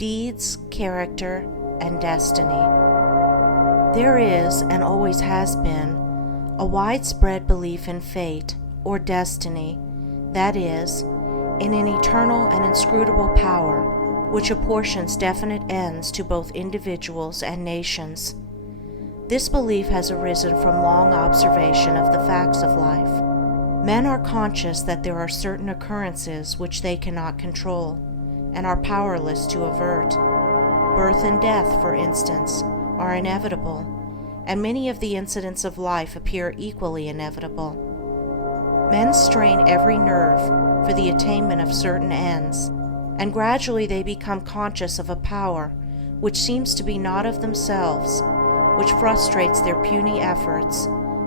deeds, character, and destiny. There is, and always has been, a widespread belief in fate, or destiny, that is, in an eternal and inscrutable power, which apportions definite ends to both individuals and nations. This belief has arisen from long observation of the facts of life. Men are conscious that there are certain occurrences which they cannot control, and are powerless to avert. Birth and death, for instance, are inevitable, and many of the incidents of life appear equally inevitable. Men strain every nerve for the attainment of certain ends, and gradually they become conscious of a power which seems to be not of themselves, which frustrates their puny efforts,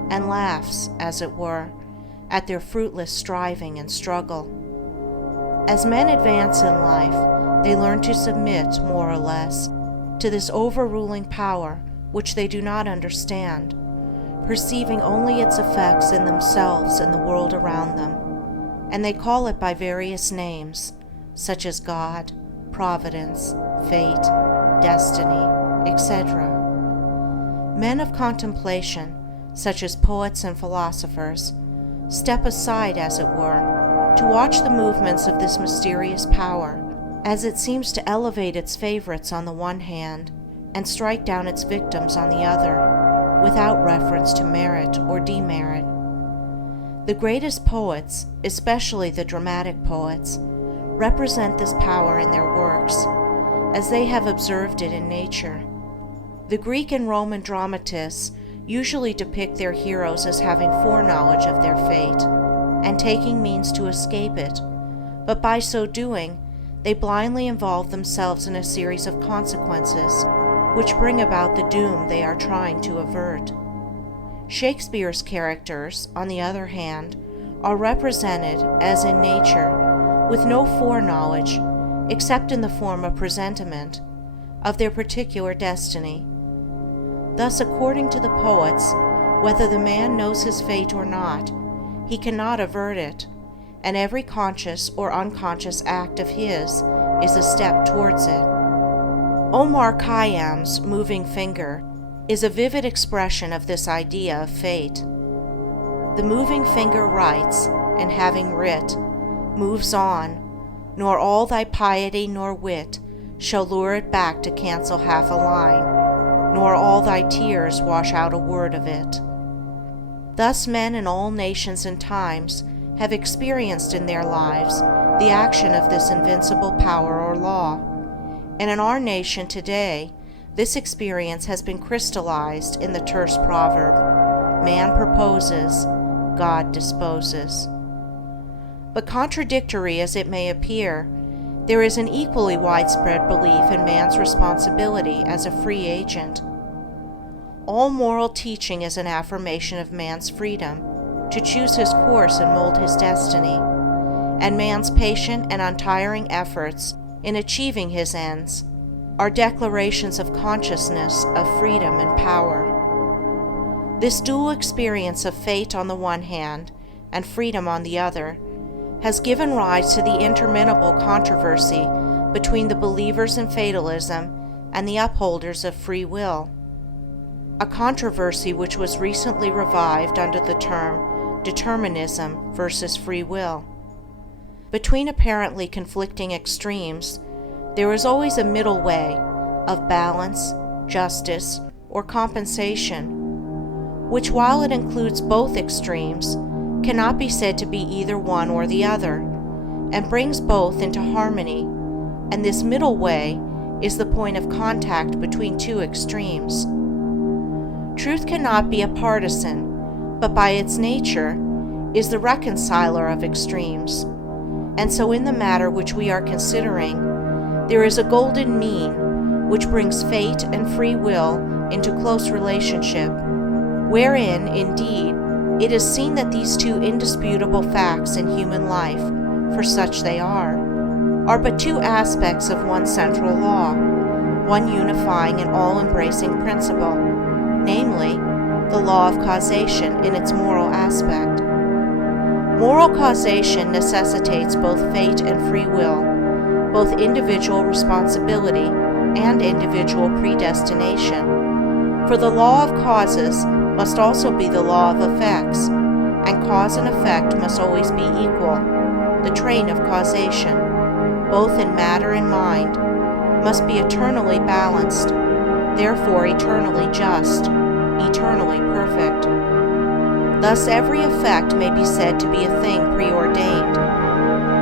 and laughs, as it were, at their fruitless striving and struggle. As men advance in life, they learn to submit, more or less, to this overruling power which they do not understand, perceiving only its effects in themselves and the world around them, and they call it by various names, such as God, Providence, fate, destiny, etc. Men of contemplation, such as poets and philosophers, step aside, as it were, to watch the movements of this mysterious power, as it seems to elevate its favorites on the one hand and strike down its victims on the other, without reference to merit or demerit. The greatest poets, especially the dramatic poets, represent this power in their works, as they have observed it in nature. The Greek and Roman dramatists usually depict their heroes as having foreknowledge of their fate and taking means to escape it, but by so doing, they blindly involve themselves in a series of consequences which bring about the doom they are trying to avert. Shakespeare's characters, on the other hand, are represented, as in nature, with no foreknowledge, except in the form of presentiment, of their particular destiny. Thus, according to the poets, whether the man knows his fate or not, he cannot avert it, and every conscious or unconscious act of his is a step towards it. Omar Khayyam's moving finger is a vivid expression of this idea of fate. The moving finger writes, and having writ, moves on, nor all thy piety nor wit shall lure it back to cancel half a line, nor all thy tears wash out a word of it. Thus men in all nations and times have experienced in their lives the action of this invincible power or law, and in our nation today, this experience has been crystallized in the terse proverb, man proposes, God disposes. But contradictory as it may appear, there is an equally widespread belief in man's responsibility as a free agent. All moral teaching is an affirmation of man's freedom to choose his course and mold his destiny, and man's patient and untiring efforts in achieving his ends are declarations of consciousness of freedom and power. This dual experience of fate on the one hand and freedom on the other has given rise to the interminable controversy between the believers in fatalism and the upholders of free will, a controversy which was recently revived under the term determinism versus free will. Between apparently conflicting extremes, there is always a middle way of balance, justice, or compensation, which, while it includes both extremes, cannot be said to be either one or the other, and brings both into harmony, and this middle way is the point of contact between two extremes. Truth cannot be a partisan, but by its nature is the reconciler of extremes, and so in the matter which we are considering, there is a golden mean which brings fate and free will into close relationship, wherein, indeed, it is seen that these two indisputable facts in human life, for such they are but two aspects of one central law, one unifying and all-embracing principle, namely, the law of causation in its moral aspect. Moral causation necessitates both fate and free will, both individual responsibility and individual predestination. For the law of causes must also be the law of effects, and cause and effect must always be equal. The train of causation, both in matter and mind, must be eternally balanced, therefore eternally just, eternally perfect. Thus every effect may be said to be a thing preordained,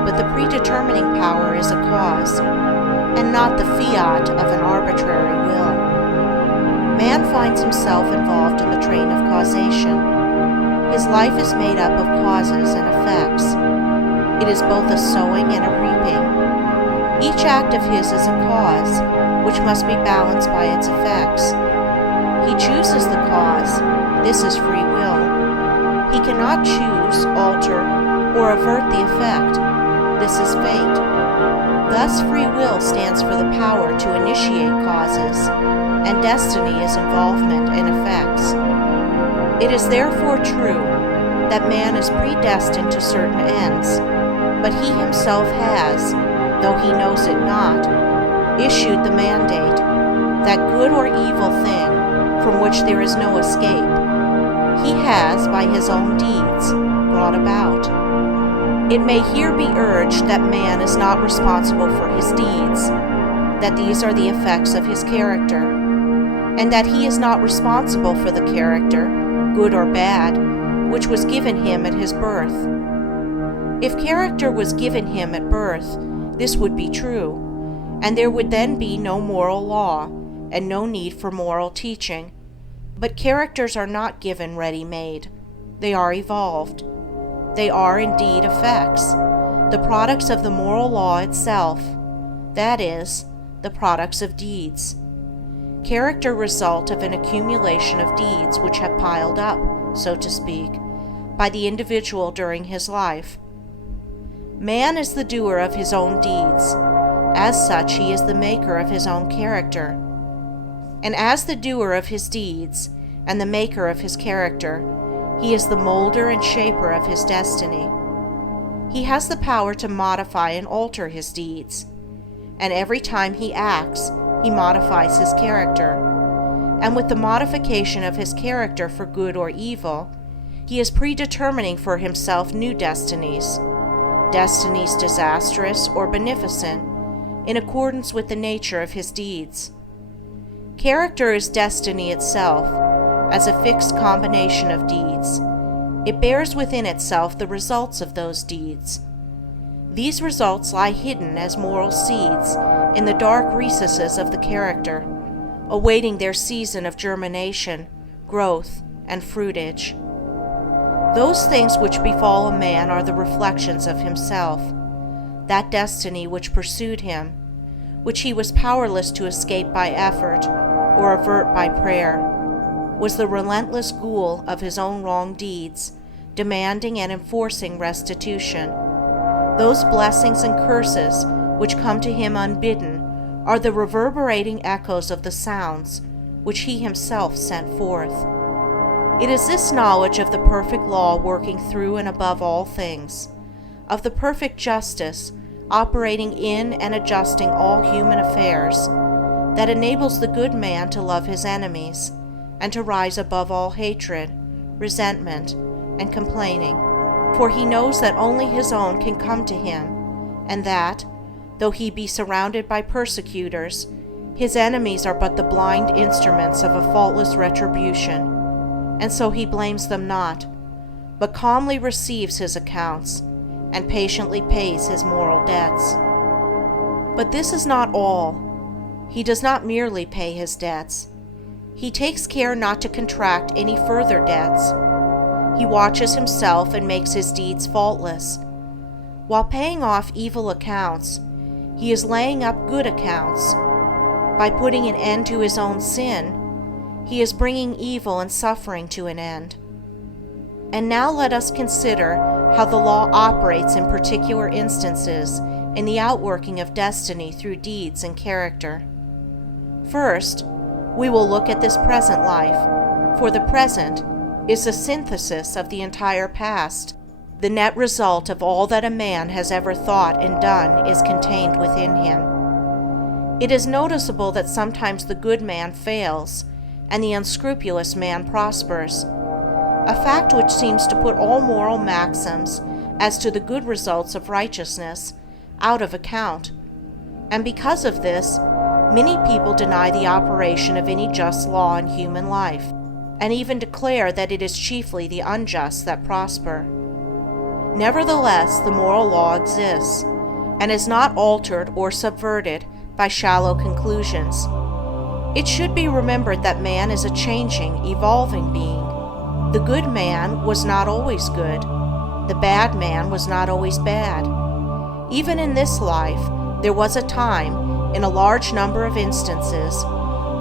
but the predetermining power is a cause, and not the fiat of an arbitrary will. Man finds himself involved in the train of causation. His life is made up of causes and effects. It is both a sowing and a reaping. Each act of his is a cause, which must be balanced by its effects. He chooses the cause. This is free will. He cannot choose, alter, or avert the effect. This is fate. Thus free will stands for the power to initiate causes, and destiny is involvement in effects. It is therefore true that man is predestined to certain ends, but he himself has, though he knows it not, issued the mandate, that good or evil thing from which there is no escape, he has, by his own deeds, brought about. It may here be urged that man is not responsible for his deeds, that these are the effects of his character, and that he is not responsible for the character, good or bad, which was given him at his birth. If character was given him at birth, this would be true, and there would then be no moral law, and no need for moral teaching. But characters are not given ready-made. They are evolved. They are indeed effects, the products of the moral law itself, that is, the products of deeds. Character result of an accumulation of deeds which have piled up, so to speak, by the individual during his life. Man is the doer of his own deeds. As such, he is the maker of his own character. And as the doer of his deeds and the maker of his character, he is the molder and shaper of his destiny. He has the power to modify and alter his deeds, and every time he acts, he modifies his character. And with the modification of his character for good or evil, he is predetermining for himself new destinies, destinies disastrous or beneficent, in accordance with the nature of his deeds. Character is destiny itself, as a fixed combination of deeds. It bears within itself the results of those deeds. These results lie hidden as moral seeds in the dark recesses of the character, awaiting their season of germination, growth, and fruitage. Those things which befall a man are the reflections of himself, that destiny which pursued him, which he was powerless to escape by effort or avert by prayer, was the relentless ghoul of his own wrong deeds, demanding and enforcing restitution. Those blessings and curses which come to him unbidden are the reverberating echoes of the sounds which he himself sent forth. It is this knowledge of the perfect law working through and above all things, of the perfect justice operating in and adjusting all human affairs, that enables the good man to love his enemies, and to rise above all hatred, resentment, and complaining, for he knows that only his own can come to him, and that, though he be surrounded by persecutors, his enemies are but the blind instruments of a faultless retribution, and so he blames them not, but calmly receives his accounts, and patiently pays his moral debts. But this is not all. He does not merely pay his debts. He takes care not to contract any further debts. He watches himself and makes his deeds faultless. While paying off evil accounts, he is laying up good accounts. By putting an end to his own sin, he is bringing evil and suffering to an end. And now let us consider how the law operates in particular instances in the outworking of destiny through deeds and character. First, we will look at this present life, for the present is the synthesis of the entire past, The net result of all that a man has ever thought and done is contained within him. It is noticeable that sometimes the good man fails and the unscrupulous man prospers, a fact which seems to put all moral maxims as to the good results of righteousness out of account. And because of this, many people deny the operation of any just law in human life, and even declare that it is chiefly the unjust that prosper. Nevertheless, the moral law exists, and is not altered or subverted by shallow conclusions. It should be remembered that man is a changing, evolving being. The good man was not always good. The bad man was not always bad. Even in this life, there was a time, in a large number of instances,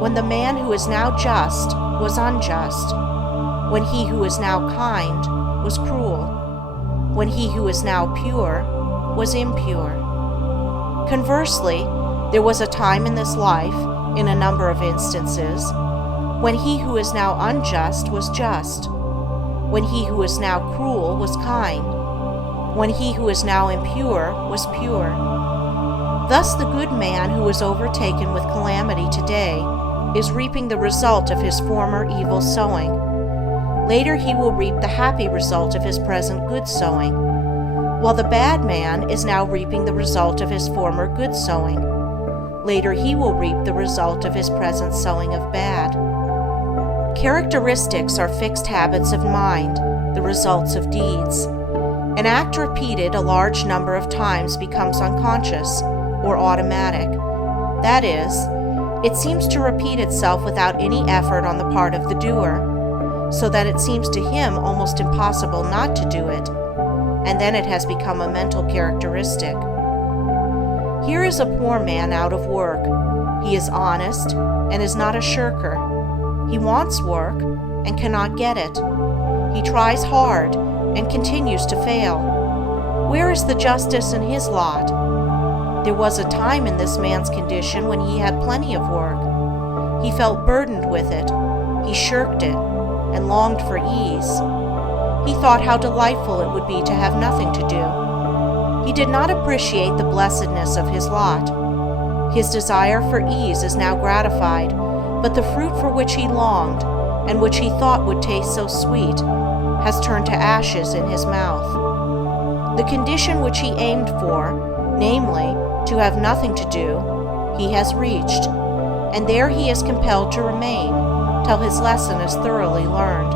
when the man who is now just was unjust, when he who is now kind was cruel, when he who is now pure was impure. Conversely, there was a time in this life, in a number of instances, when he who is now unjust was just, when he who is now cruel was kind, when he who is now impure was pure. Thus the good man who is overtaken with calamity today is reaping the result of his former evil sowing. Later he will reap the happy result of his present good sowing, while the bad man is now reaping the result of his former good sowing. Later he will reap the result of his present sowing of bad. Characteristics are fixed habits of mind, the results of deeds. An act repeated a large number of times becomes unconscious or automatic. That is, it seems to repeat itself without any effort on the part of the doer, so that it seems to him almost impossible not to do it, and then it has become a mental characteristic. Here is a poor man out of work. He is honest and is not a shirker. He wants work and cannot get it. He tries hard and continues to fail. Where is the justice in his lot? There was a time in this man's condition when he had plenty of work. He felt burdened with it. He shirked it and longed for ease. He thought how delightful it would be to have nothing to do. He did not appreciate the blessedness of his lot. His desire for ease is now gratified, but the fruit for which he longed, and which he thought would taste so sweet, has turned to ashes in his mouth. The condition which he aimed for, namely, to have nothing to do, he has reached, and there he is compelled to remain till his lesson is thoroughly learned.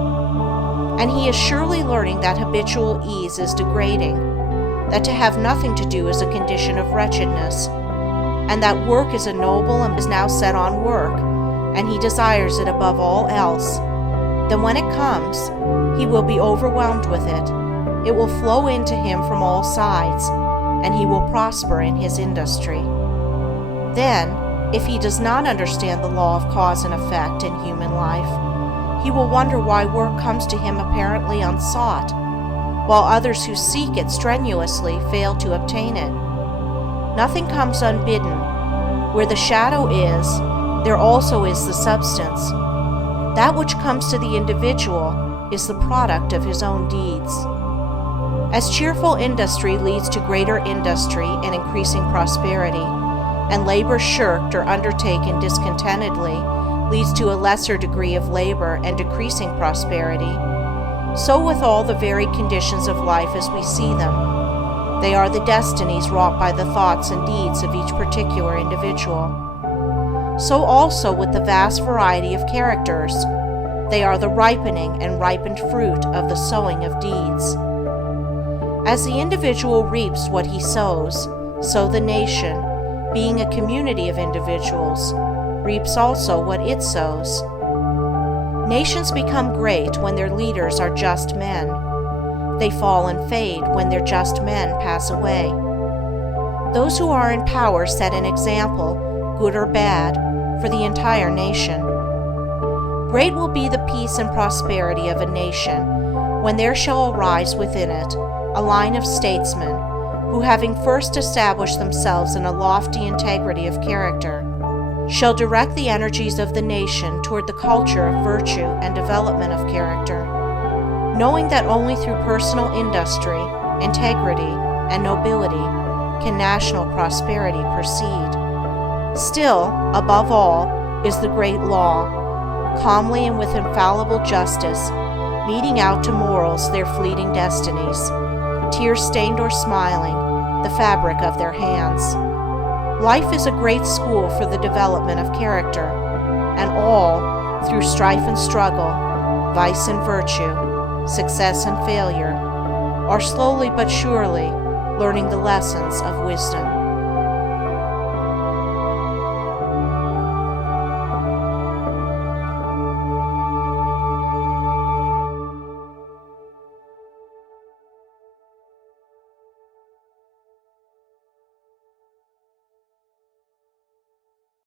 And he is surely learning that habitual ease is degrading, that to have nothing to do is a condition of wretchedness, and that work is a noble and is now set on work, and he desires it above all else. Then when it comes, he will be overwhelmed with it. It will flow into him from all sides, and he will prosper in his industry. Then, if he does not understand the law of cause and effect in human life, he will wonder why work comes to him apparently unsought, while others who seek it strenuously fail to obtain it. Nothing comes unbidden. Where the shadow is, there also is the substance. That which comes to the individual is the product of his own deeds. As cheerful industry leads to greater industry and increasing prosperity, and labor shirked or undertaken discontentedly leads to a lesser degree of labor and decreasing prosperity, so with all the varied conditions of life as we see them. They are the destinies wrought by the thoughts and deeds of each particular individual. So also with the vast variety of characters, they are the ripening and ripened fruit of the sowing of deeds. As the individual reaps what he sows, so the nation, being a community of individuals, reaps also what it sows. Nations become great when their leaders are just men. They fall and fade when their just men pass away. Those who are in power set an example, good or bad, for the entire nation. Great will be the peace and prosperity of a nation when there shall arise within it a line of statesmen who, having first established themselves in a lofty integrity of character, shall direct the energies of the nation toward the culture of virtue and development of character. knowing that only through personal industry, integrity, and nobility can national prosperity proceed. Still, above all, is the great law, calmly and with infallible justice, meting out to mortals their fleeting destinies, tear-stained or smiling, the fabric of their hands. Life is a great school for the development of character, and all, through strife and struggle, vice and virtue, success and failure, are slowly but surely learning the lessons of wisdom.